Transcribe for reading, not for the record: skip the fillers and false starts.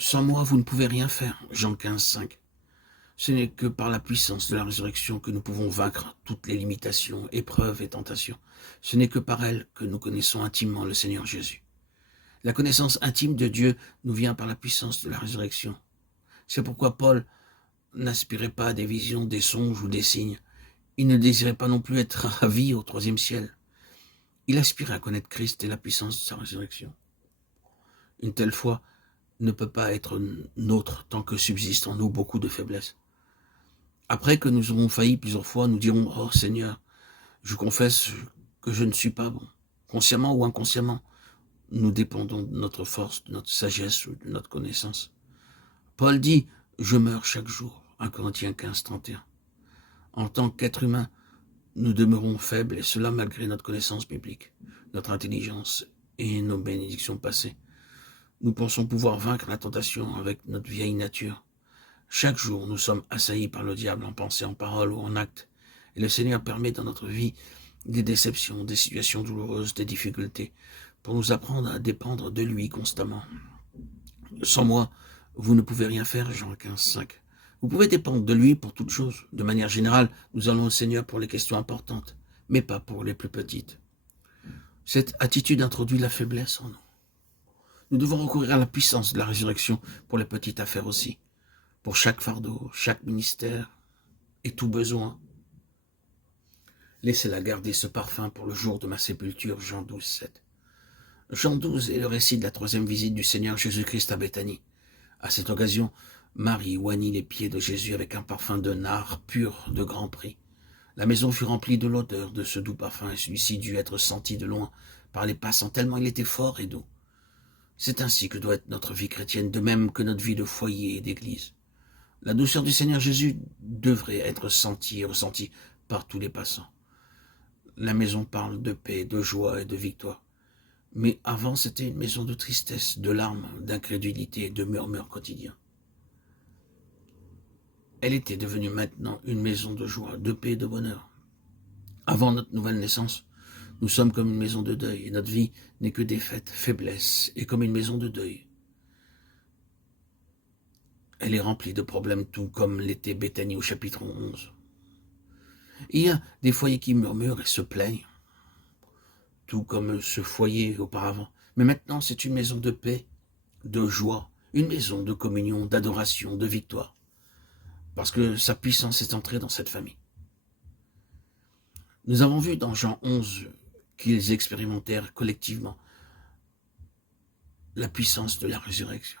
Sans moi, vous ne pouvez rien faire. Jean 15, 5. Ce n'est que par la puissance de la résurrection que nous pouvons vaincre toutes les limitations, épreuves et tentations. Ce n'est que par elle que nous connaissons intimement le Seigneur Jésus. La connaissance intime de Dieu nous vient par la puissance de la résurrection. C'est pourquoi Paul n'aspirait pas à des visions, des songes ou des signes. Il ne désirait pas non plus être ravi au troisième ciel. Il aspirait à connaître Christ et la puissance de sa résurrection. Une telle foi ne peut pas être nôtre tant que subsistent en nous beaucoup de faiblesses. Après que nous aurons failli plusieurs fois, nous dirons « Oh Seigneur, je confesse que je ne suis pas bon. » Consciemment ou inconsciemment, nous dépendons de notre force, de notre sagesse ou de notre connaissance. Paul dit « Je meurs chaque jour » 1 Corinthiens 15, 31. En tant qu'être humain, nous demeurons faibles et cela malgré notre connaissance biblique, notre intelligence et nos bénédictions passées. Nous pensons pouvoir vaincre la tentation avec notre vieille nature. Chaque jour, nous sommes assaillis par le diable en pensée, en parole ou en acte. Et le Seigneur permet dans notre vie des déceptions, des situations douloureuses, des difficultés, pour nous apprendre à dépendre de lui constamment. Sans moi, vous ne pouvez rien faire, Jean 15, 5. Vous pouvez dépendre de lui pour toutes choses. De manière générale, nous allons au Seigneur pour les questions importantes, mais pas pour les plus petites. Cette attitude introduit la faiblesse en nous. Nous devons recourir à la puissance de la résurrection pour les petites affaires aussi, pour chaque fardeau, chaque ministère et tout besoin. Laissez-la garder ce parfum pour le jour de ma sépulture, Jean 12, 7. Jean 12 est le récit de la troisième visite du Seigneur Jésus-Christ à Béthanie. À cette occasion, Marie oignit les pieds de Jésus avec un parfum de nard pur de grand prix. La maison fut remplie de l'odeur de ce doux parfum et celui-ci dut être senti de loin par les passants tellement il était fort et doux. C'est ainsi que doit être notre vie chrétienne, de même que notre vie de foyer et d'église. La douceur du Seigneur Jésus devrait être sentie et ressentie par tous les passants. La maison parle de paix, de joie et de victoire. Mais avant, c'était une maison de tristesse, de larmes, d'incrédulité et de murmures quotidiens. Elle était devenue maintenant une maison de joie, de paix et de bonheur. Avant notre nouvelle naissance, nous sommes comme une maison de deuil et notre vie n'est que défaite, faiblesse et comme une maison de deuil. Elle est remplie de problèmes tout comme l'était Béthanie au chapitre 11. Il y a des foyers qui murmurent et se plaignent, tout comme ce foyer auparavant. Mais maintenant, c'est une maison de paix, de joie, une maison de communion, d'adoration, de victoire. Parce que sa puissance est entrée dans cette famille. Nous avons vu dans Jean 11 qu'ils expérimentèrent collectivement la puissance de la résurrection.